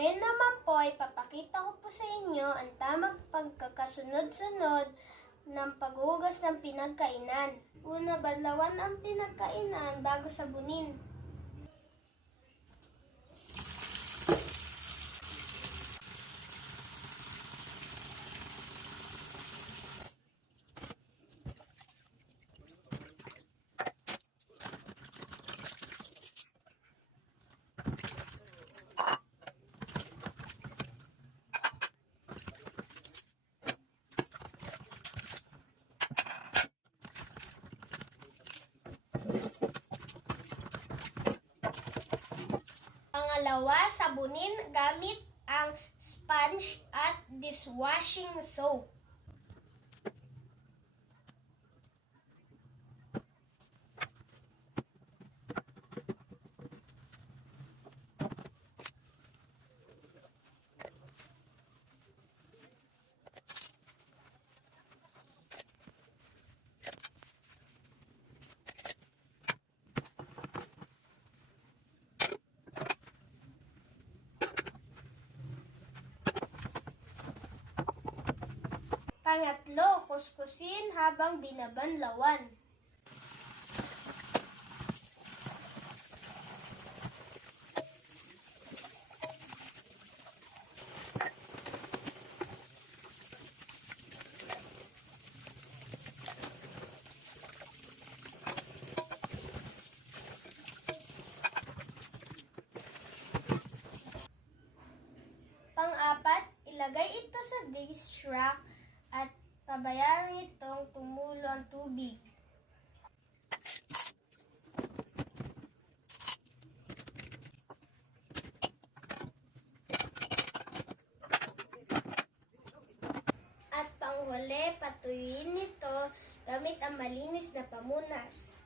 Ngayon naman po ay papakita ko po sa inyo ang tamang pagkakasunod-sunod ng paghuhugas ng pinagkainan. Una, banlawan ang pinagkainan bago sabunin. Pangalawa, sabunin gamit ang sponge at dishwashing soap. Pangatlo, kuskusin habang binabanlawan. Pang-apat, ilagay ito sa dish rack at pabayaan itong tumulo ang tubig. At panghuli, patuyuin ito gamit ang malinis na pamunas.